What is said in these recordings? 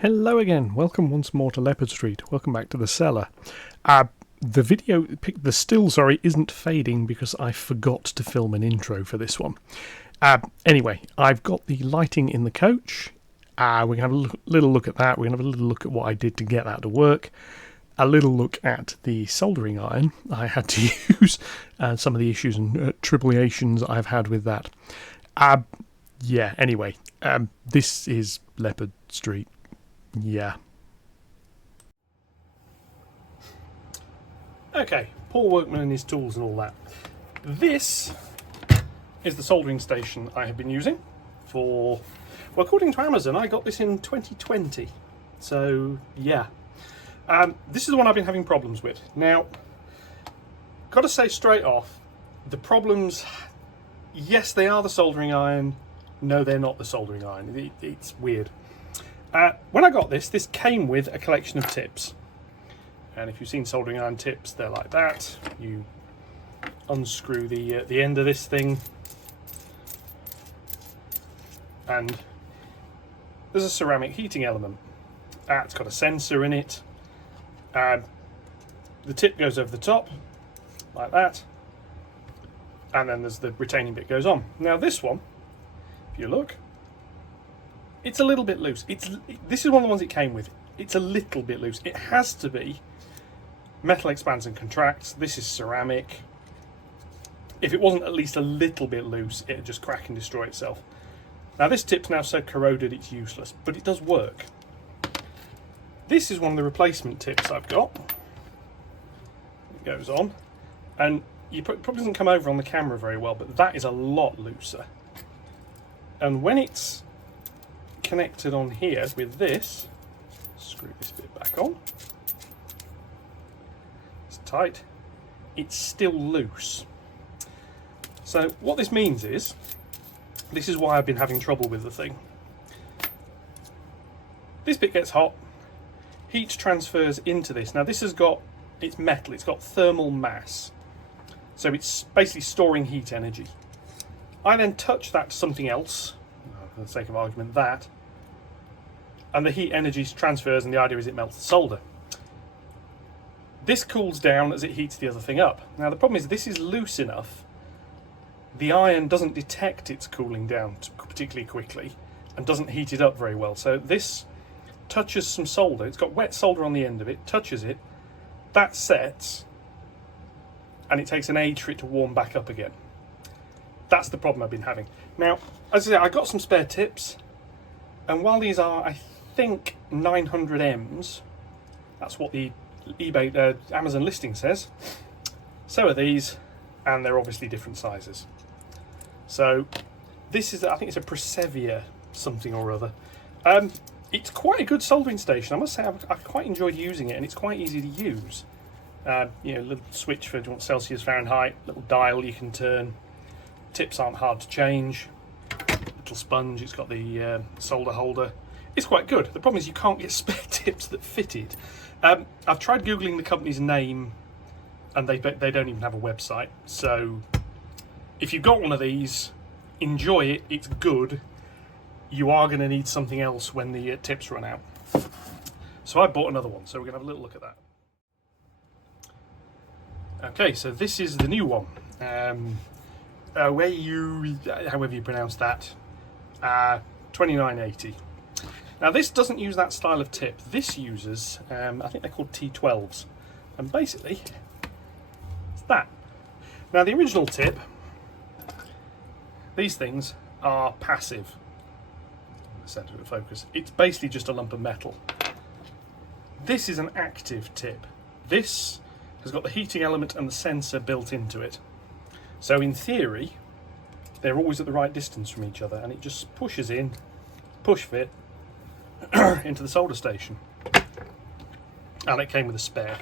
Hello again, welcome once more to Leopard Street, welcome back to the cellar. The still isn't fading because I forgot to film an intro for this one. Anyway, I've got the lighting in the coach, we're going to have a little look at that, we're going to have a little look at what I did to get that to work, a little look at the soldering iron I had to use, and some of the issues and tribulations I've had with that. Anyway, this is Leopard Street. Yeah. Okay, Paul Workman and his tools and all that. This is the soldering station I have been using for, well, according to Amazon, I got this in 2020. So, yeah. This is the one I've been having problems with. Now, got to say straight off, the problems, yes, they are the soldering iron. No, they're not the soldering iron. It's weird. When I got this came with a collection of tips. And if you've seen soldering iron tips, they're like that. You unscrew the end of this thing. And there's a ceramic heating element. It's got a sensor in it. The tip goes over the top, like that. And then there's the retaining bit goes on. Now this one, if you look, it's a little bit loose. This is one of the ones it came with. It's a little bit loose. It has to be. Metal expands and contracts. This is ceramic. If it wasn't at least a little bit loose, it'd just crack and destroy itself. Now this tip's now so corroded it's useless, but it does work. This is one of the replacement tips I've got. It goes on, and it probably doesn't come over on the camera very well, but that is a lot looser. And when it's connected on here with this, screw this bit back on, it's tight, it's still loose. So what this means is, this is why I've been having trouble with the thing. This bit gets hot, heat transfers into this. Now this has got, it's metal, it's got thermal mass, so it's basically storing heat energy. I then touch that to something else, for the sake of argument, that, and the heat energy transfers, and the idea is it melts the solder. This cools down as it heats the other thing up. Now the problem is this is loose enough, the iron doesn't detect it's cooling down particularly quickly and doesn't heat it up very well. So this touches some solder, it's got wet solder on the end of it, touches it, that sets, and it takes an age for it to warm back up again. That's the problem I've been having. Now, as I say, I got some spare tips, and while these are, I think, 900 Ms, that's what the Amazon listing says, so are these, and they're obviously different sizes. So this is, I think it's a Presevia something or other. It's quite a good soldering station, I must say. I've quite enjoyed using it, and it's quite easy to use. Little switch for Celsius, Fahrenheit, little dial you can turn. Tips aren't hard to change. Little sponge, it's got the solder holder. It's quite good. The problem is you can't get spare tips that fit it. I've tried Googling the company's name, and they don't even have a website. So if you've got one of these, enjoy it, it's good. You are going to need something else when the tips run out. So I bought another one, so we're going to have a little look at that. Okay, so this is the new one. However you pronounce that, 2980. Now this doesn't use that style of tip. This uses, I think they're called T12s, and basically it's that. Now the original tip, these things are passive. Centre of focus. It's basically just a lump of metal. This is an active tip. This has got the heating element and the sensor built into it. So in theory, they're always at the right distance from each other, and it just pushes in, push fit, into the solder station. And it came with a spare.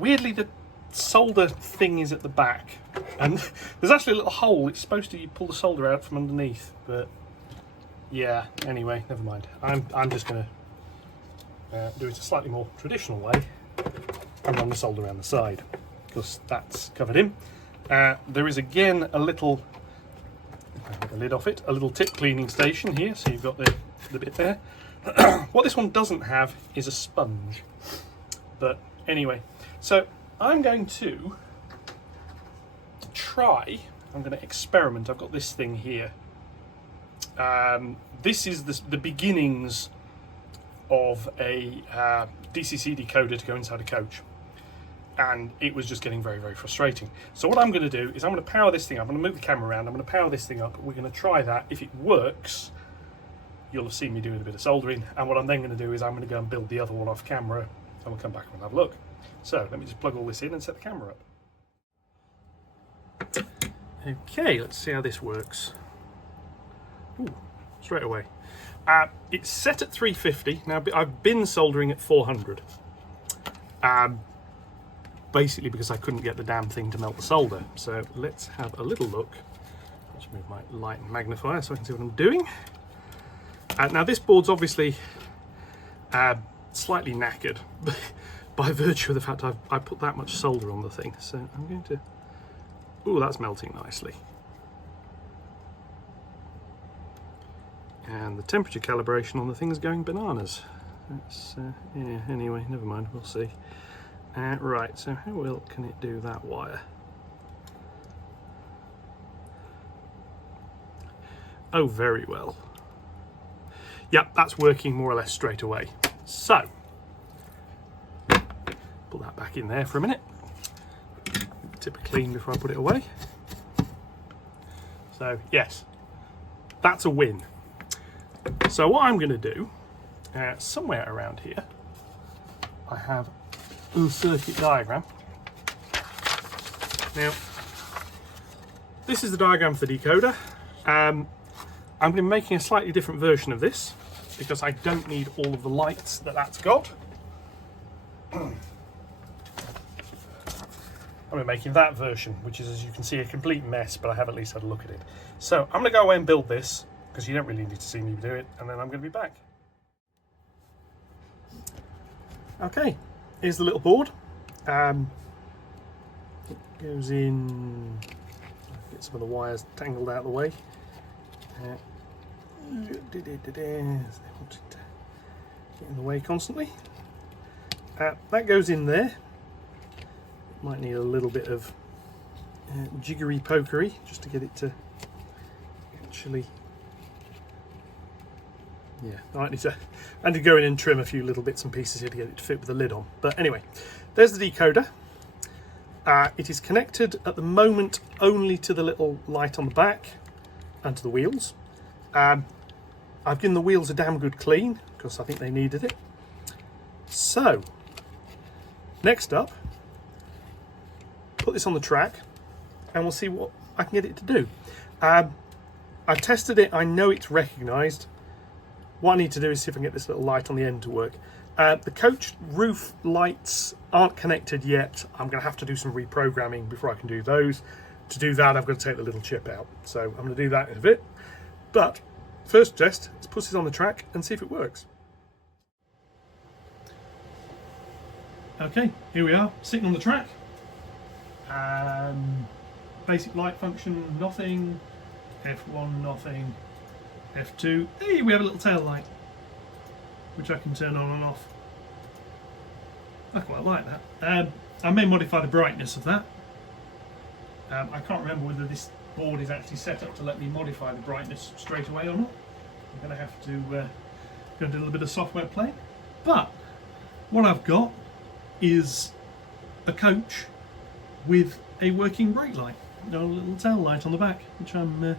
Weirdly, the solder thing is at the back, and there's actually a little hole. It's supposed to, you pull the solder out from underneath, but yeah, anyway, never mind. I'm just going to do it a slightly more traditional way and run the solder around the side, because that's covered in. There is again a little, take the lid off it, a little tip cleaning station here, so you've got the bit there. What this one doesn't have is a sponge. But anyway, so I'm going to I'm going to experiment. I've got this thing here. This is the beginnings of a DCC decoder to go inside a coach. And it was just getting very, very frustrating. So what I'm going to do is I'm going to power this thing up. I'm going to move the camera around. I'm going to power this thing up. We're going to try that. If it works, you'll have seen me doing a bit of soldering. And what I'm then going to do is I'm going to go and build the other one off camera, and we'll come back and have a look. So let me just plug all this in and set the camera up. Okay, let's see how this works. Ooh, straight away. It's set at 350. Now I've been soldering at 400. Basically because I couldn't get the damn thing to melt the solder. So let's have a little look. Let's move my light and magnifier so I can see what I'm doing. Now this board's obviously slightly knackered by virtue of the fact I put that much solder on the thing. So I'm going to... Ooh, that's melting nicely. And the temperature calibration on the thing is going bananas. That's, yeah, anyway, never mind, we'll see. Right, so how well can it do that wire? Oh, very well. Yep, that's working more or less straight away. So, put that back in there for a minute. Tip it clean before I put it away. So, yes, that's a win. So what I'm going to do, somewhere around here, I have a little circuit diagram. Now, this is the diagram for the decoder. I'm going to be making a slightly different version of this because I don't need all of the lights that that's got. I'm making that version, which is, as you can see, a complete mess, but I have at least had a look at it. So I'm going to go away and build this because you don't really need to see me do it, and then I'm going to be back. Okay. Here's the little board. It goes in. Get some of the wires tangled out of the way. Get in the way constantly. That goes in there. It might need a little bit of jiggery pokery just to get it to actually. Yeah, I need to go in and trim a few little bits and pieces here to get it to fit with the lid on. But anyway, there's the decoder. It is connected at the moment only to the little light on the back and to the wheels. I've given the wheels a damn good clean because I think they needed it. So, next up, put this on the track and we'll see what I can get it to do. I've tested it, I know it's recognised. What I need to do is see if I can get this little light on the end to work. The coach roof lights aren't connected yet. I'm going to have to do some reprogramming before I can do those. To do that, I've got to take the little chip out. So I'm going to do that in a bit. But first test, let's put this on the track and see if it works. Okay, here we are, sitting on the track. Basic light function, nothing. F1, nothing. F2, hey, we have a little tail light, which I can turn on and off. I quite like that. I may modify the brightness of that. I can't remember whether this board is actually set up to let me modify the brightness straight away or not. I'm going to have to go and do a little bit of software playing. But what I've got is a coach with a working brake light, a little tail light on the back, which I'm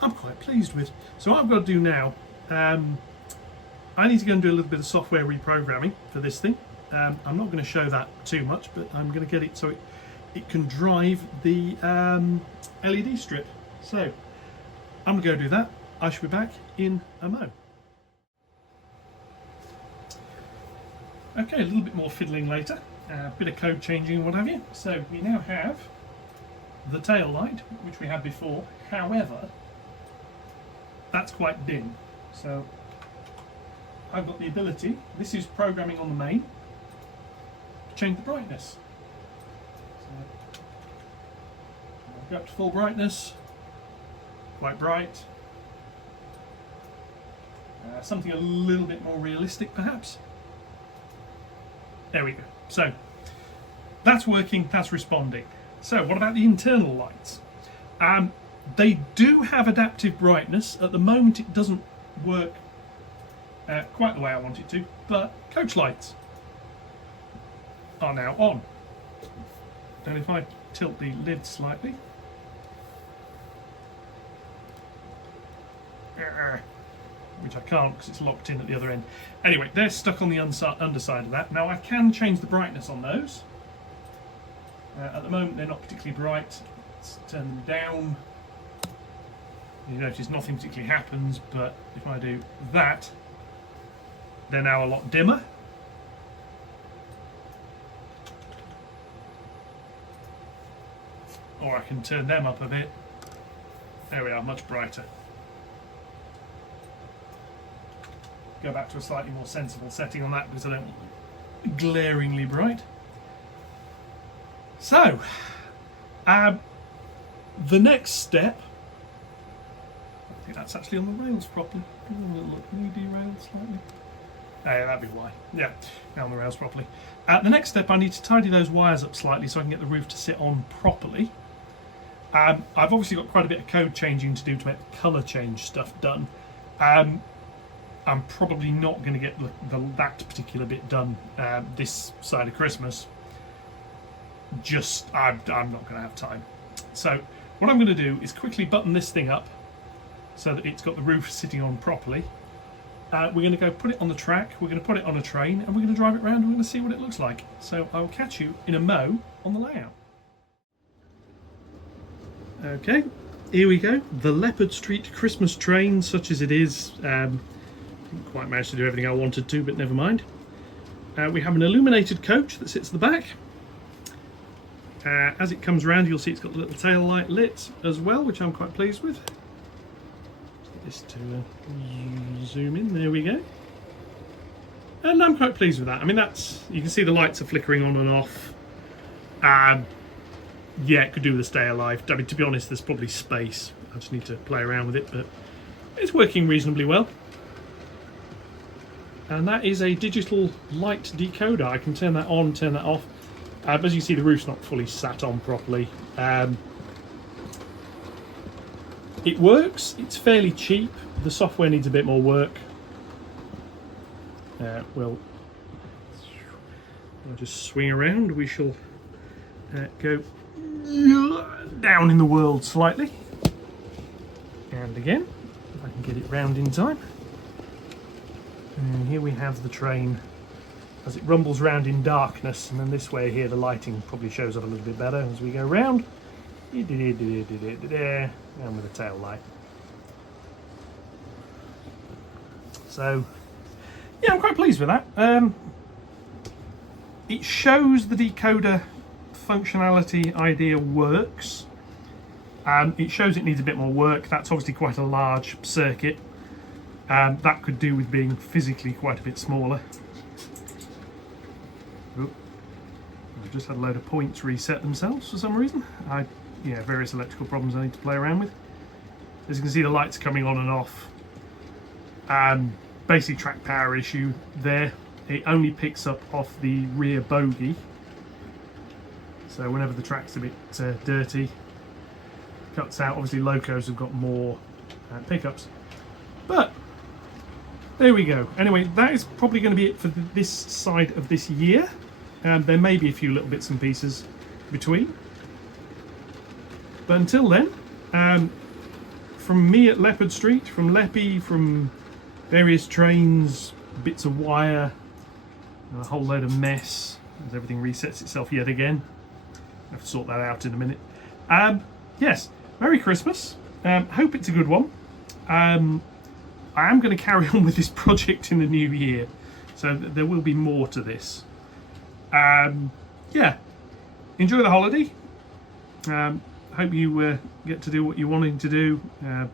quite pleased with. So what I've got to do now, I need to go and do a little bit of software reprogramming for this thing. I'm not going to show that too much, but I'm going to get it so it can drive the LED strip. So I'm going to go do that. I shall be back in a mo. Okay, a little bit more fiddling later, a bit of code changing and what have you. So we now have the tail light, which we had before. However, that's quite dim. So I've got the ability, this is programming on the main, to change the brightness. So I'll go up to full brightness, quite bright. something a little bit more realistic perhaps. There we go. So that's working, that's responding. So what about the internal lights? They do have adaptive brightness. At the moment it doesn't work quite the way I want it to, but coach lights are now on. And if I tilt the lid slightly, which I can't because it's locked in at the other end. Anyway, they're stuck on the underside of that. Now I can change the brightness on those. At the moment they're not particularly bright. Let's turn them down. You notice nothing particularly happens, but if I do that, they're now a lot dimmer. Or I can turn them up a bit. There we are, much brighter. Go back to a slightly more sensible setting on that because I don't want them glaringly bright. So, the next step, I think that's actually on the rails properly. Look, can you derail slightly? That'd be why. Yeah, now on the rails properly. The next step, I need to tidy those wires up slightly so I can get the roof to sit on properly. I've obviously got quite a bit of code changing to do to make the colour change stuff done. I'm probably not going to get that particular bit done this side of Christmas. I'm not going to have time. So what I'm going to do is quickly button this thing up so that it's got the roof sitting on properly. We're going to go put it on the track, we're going to put it on a train, and we're going to drive it around and we're going to see what it looks like. So I will catch you in a mo on the layout. Okay, here we go. The Leopard Street Christmas train, such as it is. Didn't quite manage to do everything I wanted to, but never mind. We have an illuminated coach that sits at the back. As it comes around, you'll see it's got the little tail light lit as well, which I'm quite pleased with. Let's get this to zoom in. There we go. And I'm quite pleased with that. I mean, you can see the lights are flickering on and off. Yeah, it could do with a stay alive. I mean, to be honest, there's probably space. I just need to play around with it, but it's working reasonably well. And that is a digital light decoder. I can turn that on, turn that off. As you can see, the roof's not fully sat on properly. It works. It's fairly cheap. The software needs a bit more work. We'll just swing around. We shall go down in the world slightly. And again, if I can get it round in time. And here we have the train as it rumbles round in darkness, and then this way here the lighting probably shows up a little bit better as we go round. And with a tail light. So yeah, I'm quite pleased with that. It shows the decoder functionality idea works. It shows it needs a bit more work. That's obviously quite a large circuit. That could do with being physically quite a bit smaller. Oop. I've just had a load of points reset themselves for some reason. Yeah, various electrical problems I need to play around with. As you can see, the lights coming on and off. Basically track power issue there. It only picks up off the rear bogie. So whenever the track's a bit dirty, cuts out. Obviously locos have got more pickups. But there we go. Anyway, that is probably going to be it for this side of this year. There may be a few little bits and pieces between. But until then, from me at Leopard Street, from Leppy, from various trains, bits of wire, a whole load of mess as everything resets itself yet again. I have to sort that out in a minute. Yes, Merry Christmas. Hope it's a good one. I am going to carry on with this project in the new year, so there will be more to this. Yeah, enjoy the holiday. Hope you get to do what you're wanting to do,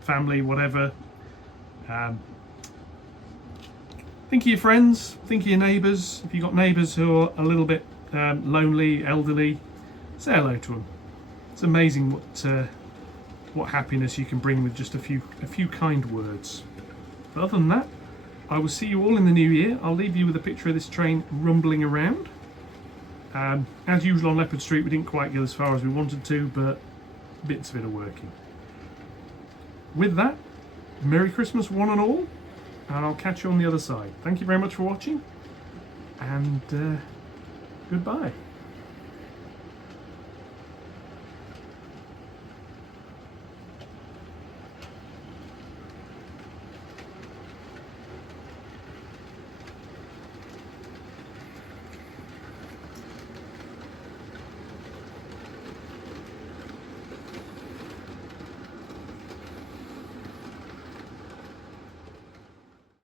family, whatever. Think of your friends, think of your neighbours. If you've got neighbours who are a little bit lonely, elderly, say hello to them. It's amazing what happiness you can bring with just a few kind words. But other than that, I will see you all in the new year. I'll leave you with a picture of this train rumbling around. As usual on Leopard Street, we didn't quite get as far as we wanted to, but bits of it are working. With that, Merry Christmas one and all, and I'll catch you on the other side. Thank you very much for watching, and goodbye.